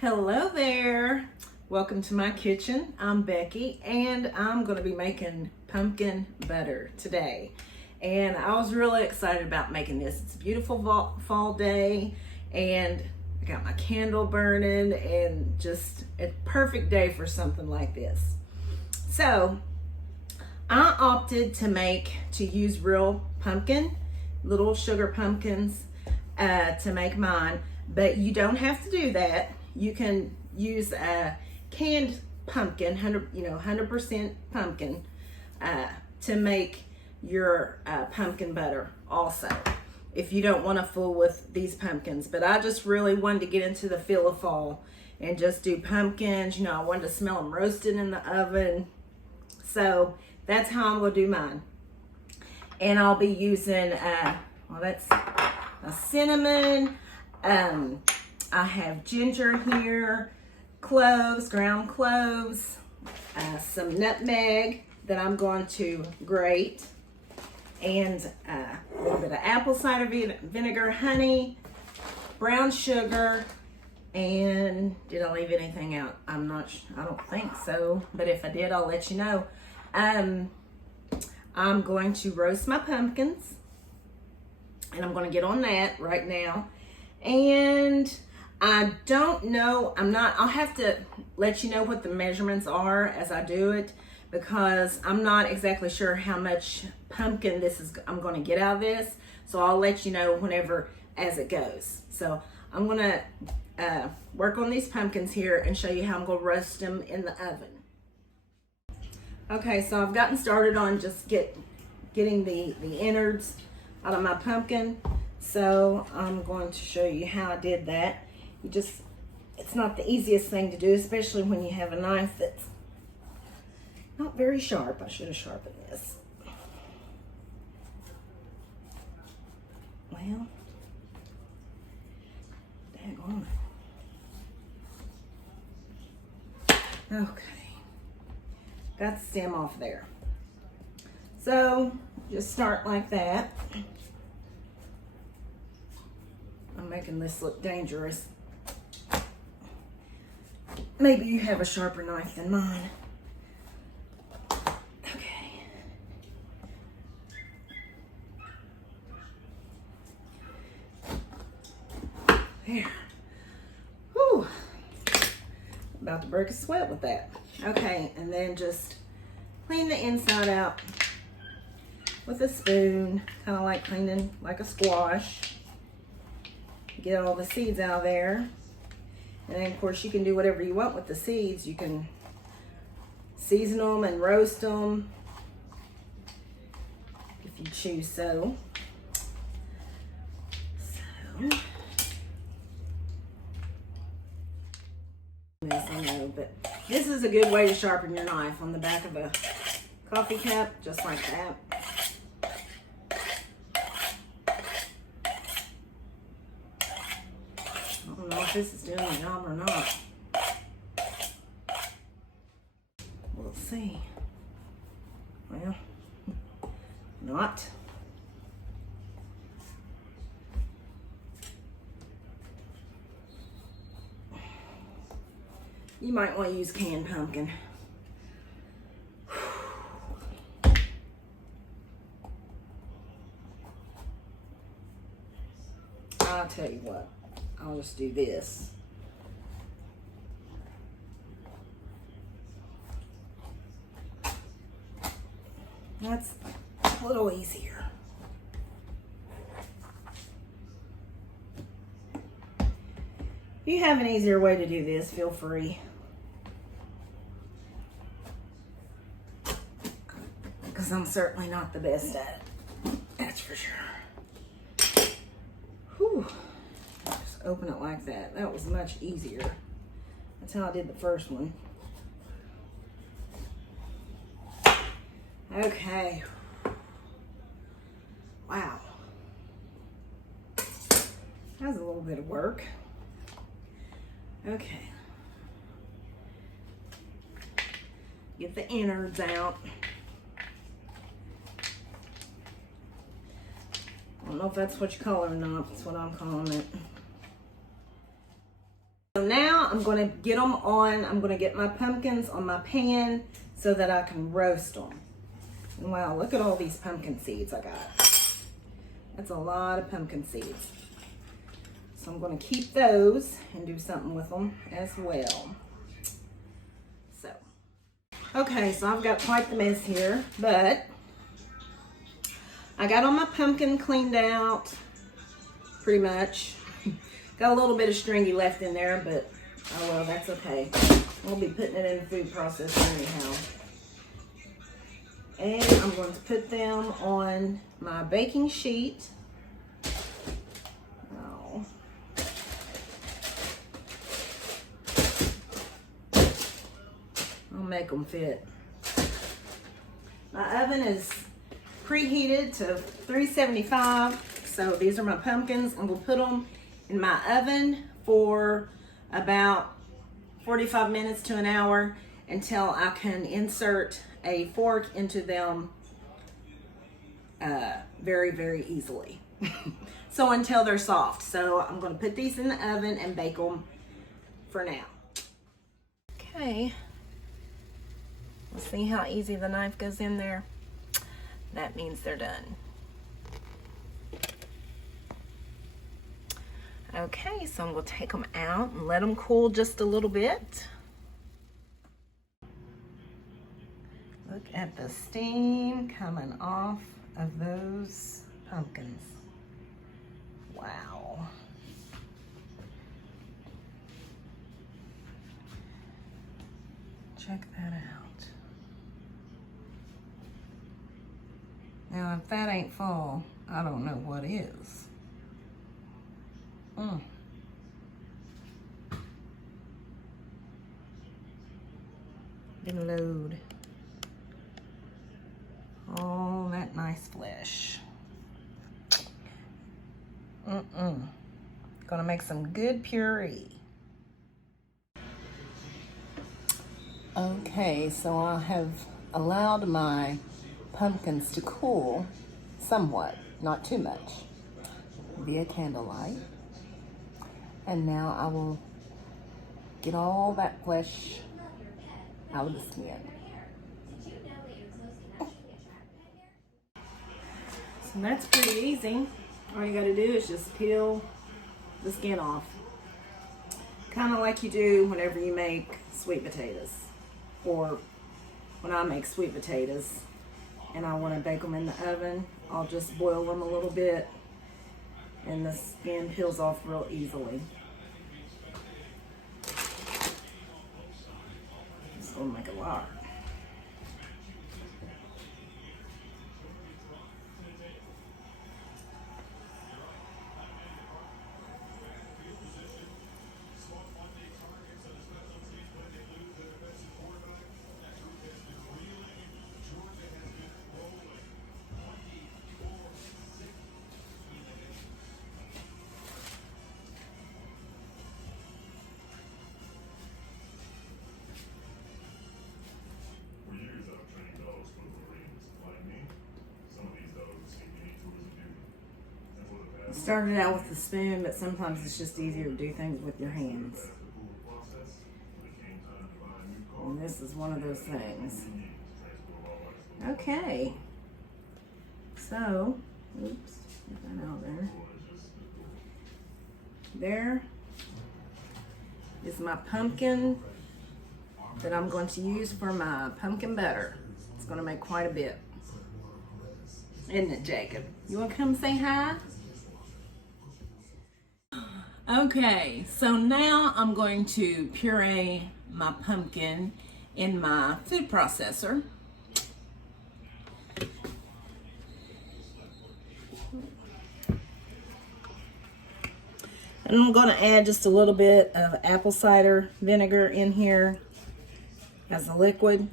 Hello there. Welcome to my kitchen. I'm Becky and I'm going to be making pumpkin butter today. And I was really excited about making this. It's a beautiful fall day and I got my candle burning and just a perfect day for something like this. So I opted to use real pumpkin, little sugar pumpkins to make mine, but you don't have to do that. You can use a canned pumpkin, 100% pumpkin, to make your pumpkin butter also, if you don't want to fool with these pumpkins. But I just really wanted to get into the feel of fall and just do pumpkins. I wanted to smell them roasted in the oven. So that's how I'm going to do mine. And I'll be using, that's a cinnamon, I have ginger here, cloves, ground cloves, some nutmeg that I'm going to grate, and a little bit of apple cider vinegar, honey, brown sugar, and did I leave anything out? I don't think so, but if I did, I'll let you know. I'm going to roast my pumpkins, and I'm going to get on that right now. And I don't know, I'll have to let you know what the measurements are as I do it, because I'm not exactly sure how much pumpkin I'm going to get out of this. So I'll let you know as it goes. So I'm going to work on these pumpkins here and show you how I'm going to roast them in the oven. Okay, so I've gotten started on just getting the innards out of my pumpkin. So I'm going to show you how I did that. It's not the easiest thing to do, especially when you have a knife that's not very sharp. I should have sharpened this. Well, daggone it. Okay. Got the stem off there. So just start like that. I'm making this look dangerous. Maybe you have a sharper knife than mine. Okay. There. Whew. About to break a sweat with that. Okay, and then just clean the inside out with a spoon, kind of like cleaning like a squash. Get all the seeds out of there. And then, of course, you can do whatever you want with the seeds. You can season them and roast them if you choose so. I know, but this is a good way to sharpen your knife on the back of a coffee cup, just like that. I don't know if this is doing the job or not. We'll see. Well, not. You might want to use canned pumpkin. I'll tell you what. I'll just do this. That's a little easier. If you have an easier way to do this, feel free. Because I'm certainly not the best at it. That's for sure. Whew. Just open it like that. That was much easier. That's how I did the first one. Okay. Wow. That was a little bit of work. Okay. Get the innards out. I don't know if that's what you call it or not. That's what I'm calling it. So now I'm gonna get them on, I'm gonna get my pumpkins on my pan so that I can roast them. And wow, look at all these pumpkin seeds I got. That's a lot of pumpkin seeds. So I'm gonna keep those and do something with them as well. So, okay, so I've got quite the mess here, but I got all my pumpkin cleaned out, pretty much. Got a little bit of stringy left in there, but oh well, that's okay. We'll be putting it in the food processor anyhow. And I'm going to put them on my baking sheet. Oh. I'll make them fit. My oven is preheated to 375. So these are my pumpkins. I'm gonna put them in my oven for about 45 minutes to an hour until I can insert a fork into them very, very easily. So until they're soft. So I'm gonna put these in the oven and bake them for now. Okay, let's see how easy the knife goes in there. That means they're done. Okay, so I'm gonna take them out and let them cool just a little bit. Look at the steam coming off of those pumpkins. Wow. Check that out. Now, if that ain't fall, I don't know what is. Then load all that nice flesh. Gonna make some good puree. Okay, so I have allowed my pumpkins to cool somewhat, not too much, via candlelight. And now I will get all that flesh out of the skin. So that's pretty easy. All you gotta do is just peel the skin off. Kind of like you do whenever you make sweet potatoes. Or when I make sweet potatoes and I want to bake them in the oven, I'll just boil them a little bit and the skin peels off real easily. It's gonna make a lot. Started out with the spoon, but sometimes it's just easier to do things with your hands. And this is one of those things. Okay. So, oops, get that out there. There is my pumpkin that I'm going to use for my pumpkin butter. It's going to make quite a bit. Isn't it, Jacob? You want to come say hi? Okay, so now I'm going to puree my pumpkin in my food processor. And I'm going to add just a little bit of apple cider vinegar in here as a liquid.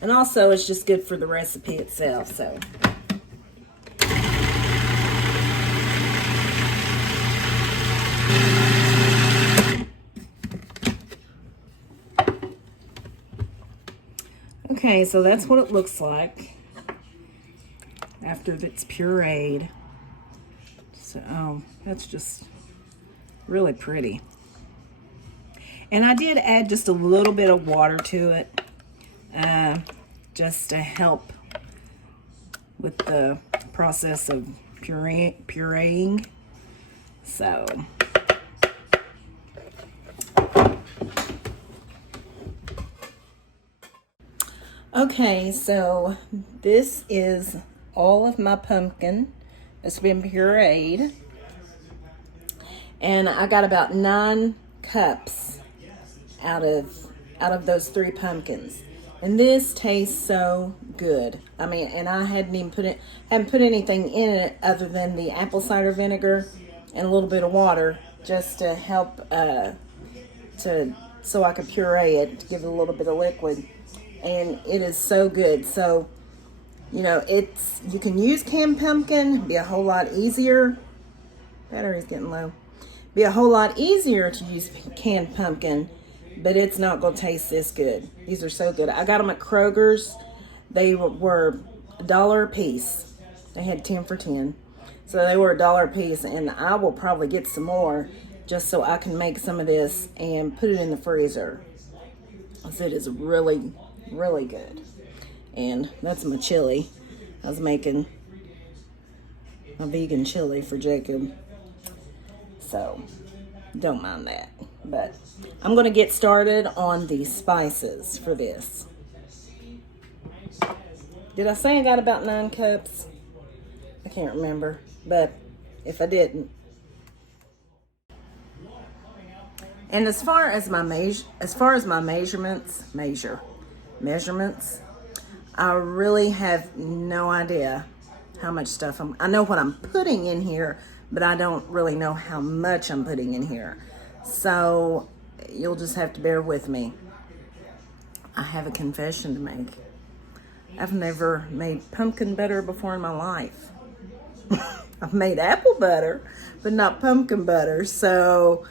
And also it's just good for the recipe itself, so. Okay, so that's what it looks like. after it's pureed. So that's just really pretty. And I did add just a little bit of water to it, just to help with the process of pureeing. So okay, so this is all of my pumpkin that's been pureed, and I got about 9 cups out of those 3 pumpkins, and this tastes so good. I mean, and I hadn't put anything in it other than the apple cider vinegar and a little bit of water, just to help so I could puree it, to give it a little bit of liquid. And it is so good. So, you know, you can use canned pumpkin, be a whole lot easier. Battery's getting low. Be a whole lot easier to use canned pumpkin, but it's not gonna taste this good. These are so good. I got them at Kroger's. They were $1 a piece. They had 10 for 10. So they were $1 a piece, and I will probably get some more just so I can make some of this and put it in the freezer. So it is really, really good. And that's my chili. I was making a vegan chili for Jacob. So don't mind that. But I'm going to get started on the spices for this. Did I say I got about 9 cups? I can't remember, but if I didn't. And as far as my measurements, I really have no idea how much stuff I know what I'm putting in here, but I don't really know how much I'm putting in here. So you'll just have to bear with me. I have a confession to make. I've never made pumpkin butter before in my life. I've made apple butter, but not pumpkin butter. So,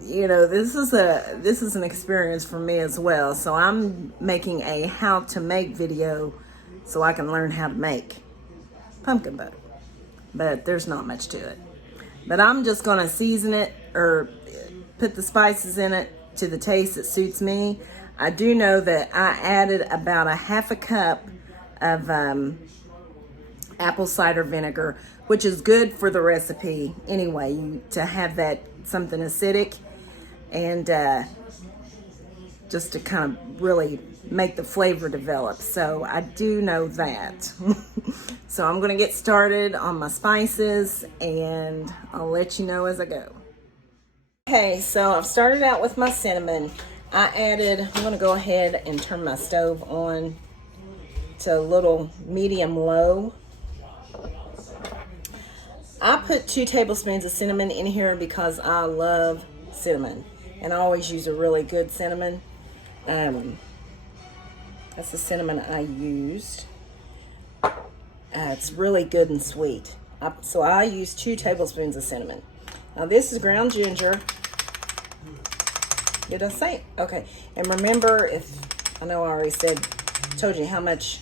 you know, this is an experience for me as well. So I'm making a how to make video so I can learn how to make pumpkin butter. But there's not much to it. But I'm just going to season it or put the spices in it to the taste that suits me. I do know that I added about a half a cup of apple cider vinegar, which is good for the recipe anyway, to have that something acidic, and just to kind of really make the flavor develop. So I do know that. So I'm going to get started on my spices, and I'll let you know as I go. Okay, so I've started out with my cinnamon. I'm going to go ahead and turn my stove on to a little medium low. I put 2 tablespoons of cinnamon in here because I love cinnamon, and I always use a really good cinnamon. That's the cinnamon I used. It's really good and sweet. So I use 2 tablespoons of cinnamon. Now this is ground ginger. Did I say? Okay. And remember, I know I already told you how much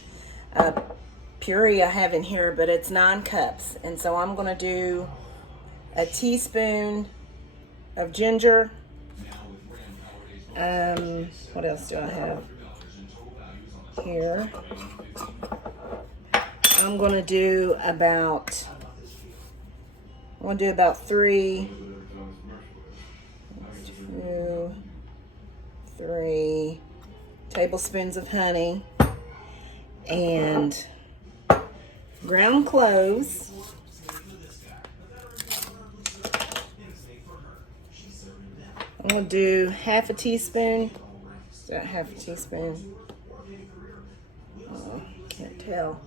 puree I have in here, but it's 9 cups. And so I'm going to do a teaspoon of ginger. What else do I have here? I'm going to do about 3 tablespoons of honey and ground cloves. I'm going to do half a teaspoon. Is that half a teaspoon? Oh, can't tell.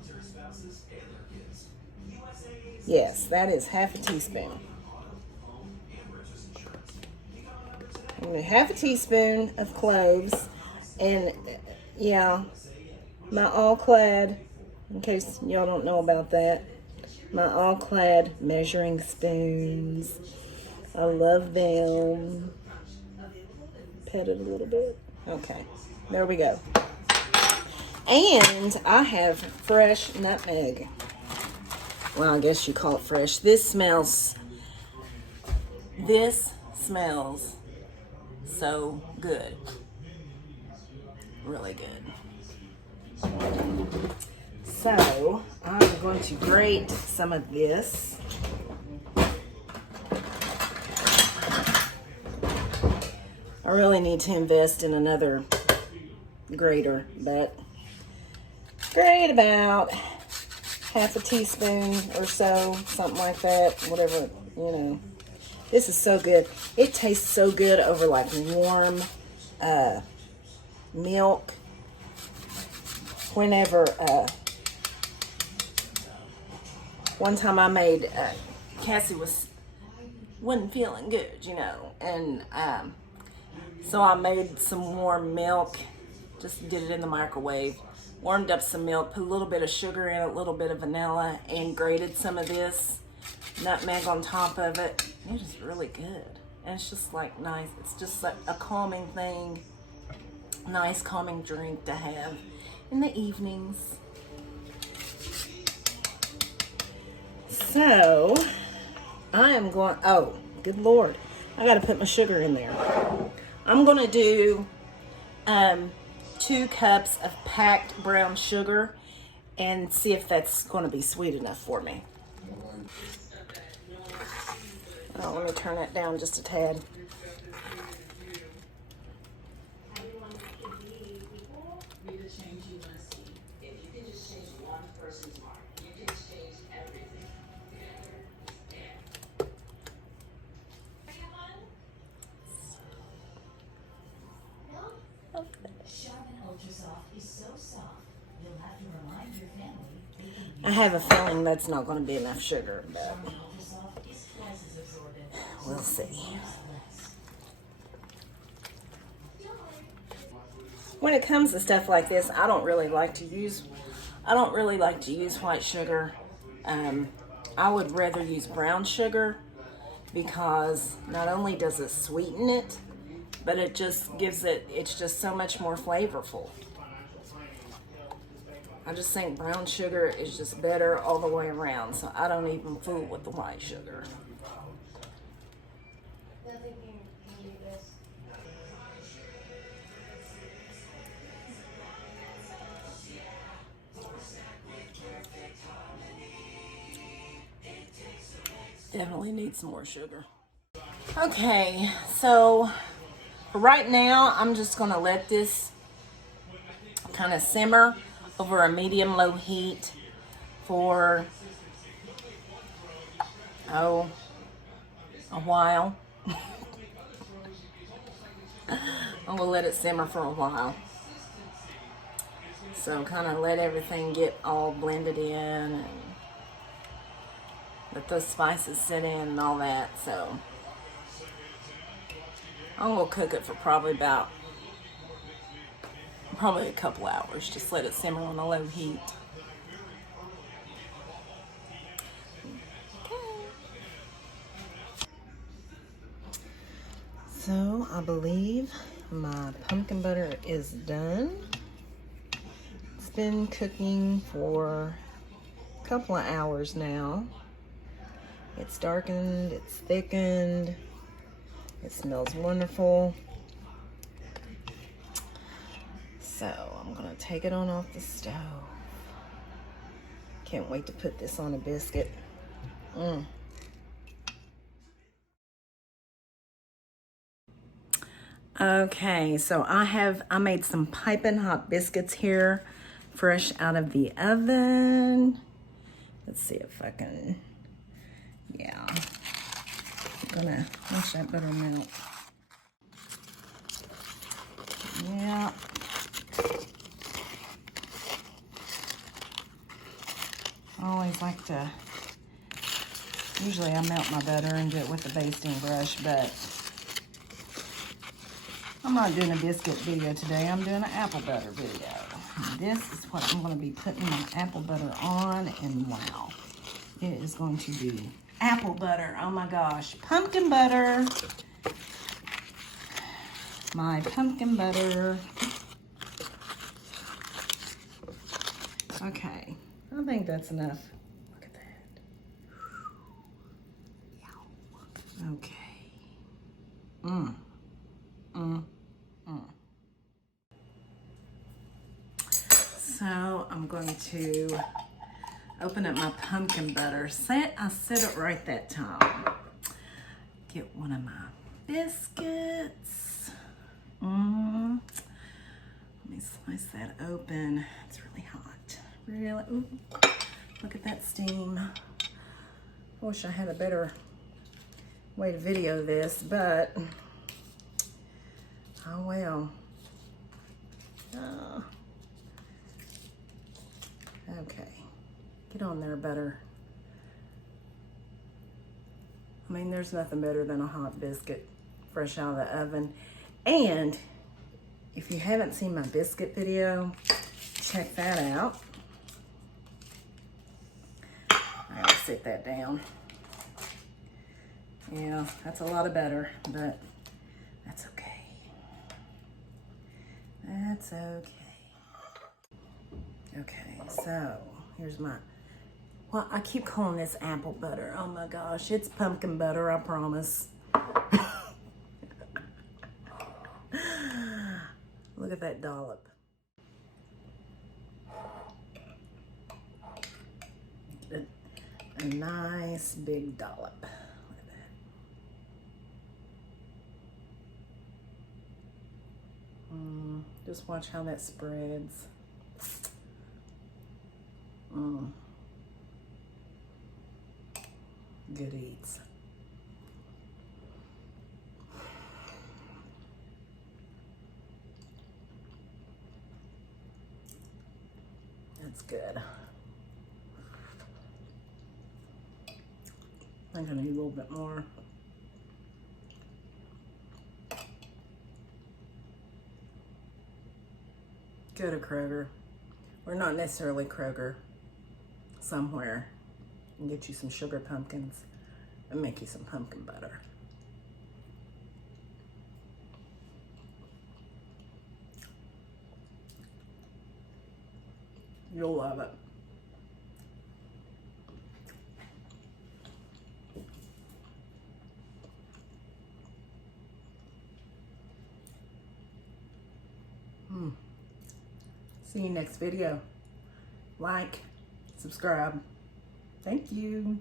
Yes, that is half a teaspoon. I'm going to half a teaspoon of cloves. And yeah, my All-Clad, in case y'all don't know about that, my All-Clad measuring spoons. I love them. Pet it a little bit. Okay, there we go. And I have fresh nutmeg. Well, I guess you call it fresh. This smells so good. Really good. So I'm going to grate some of this. I really need to invest in another grater, but grate about half a teaspoon or so, something like that, whatever, you know. This is so good. It tastes so good over like warm milk. Whenever, one time I made, Cassie wasn't feeling good, you know, and so I made some warm milk, just did it in the microwave, warmed up some milk, put a little bit of sugar in it, a little bit of vanilla, and grated some of this nutmeg on top of it. It is really good. And it's just like nice. It's just like a calming thing, nice calming drink to have in the evenings. So I am going, oh, good Lord. I got to put my sugar in there. I'm going to do 2 cups of packed brown sugar and see if that's going to be sweet enough for me. Oh, let me turn it down just a tad. I have a feeling that's not going to be enough sugar, but we'll see. When it comes to stuff like this, I don't really like to use white sugar. I would rather use brown sugar because not only does it sweeten it, but it just gives it's just so much more flavorful. I just think brown sugar is just better all the way around, so I don't even fool with the white sugar. Definitely need some more sugar. Okay, so right now I'm just gonna let this kind of simmer over a medium-low heat for, a while. I will let it simmer for a while. So kind of let everything get all blended in and let those spices sit in and all that. So I'm gonna cook it for probably a couple hours. Just let it simmer on a low heat. So I believe my pumpkin butter is done. It's been cooking for a couple of hours now. It's darkened, it's thickened, it smells wonderful. So I'm gonna take it on off the stove. Can't wait to put this on a biscuit. Okay, so I made some piping hot biscuits here, fresh out of the oven. Let's see if I can, yeah. I'm gonna watch that butter melt. Yeah. I always like to, usually I melt my butter and do it with a basting brush, but I'm not doing a biscuit video today. I'm doing an apple butter video. This is what I'm going to be putting my apple butter on, and wow, it is going to be apple butter. Oh my gosh, pumpkin butter. My pumpkin butter. Okay, I think that's enough. Look at that. Okay. Mm. Mm. Mm. So I'm going to open up my pumpkin butter. I said it right that time. Get one of my biscuits. Let me slice that open. It's really hot. Really, ooh, look at that steam. I wish I had a better way to video this, but oh well. Okay, get on there, butter. I mean, there's nothing better than a hot biscuit fresh out of the oven. And if you haven't seen my biscuit video, check that out. I gotta sit that down. Yeah, that's a lot of butter, but that's okay. That's okay. Okay, so here's my, well, I keep calling this apple butter. Oh my gosh, it's pumpkin butter, I promise. Look at that dollop. A nice big dollop. Look at that. Just watch how that spreads. Good eats. That's good. I'm gonna need a little bit more. Go to Kroger, or not necessarily Kroger, somewhere, and get you some sugar pumpkins and make you some pumpkin butter. You'll love it. See you next video. Like, subscribe. Thank you.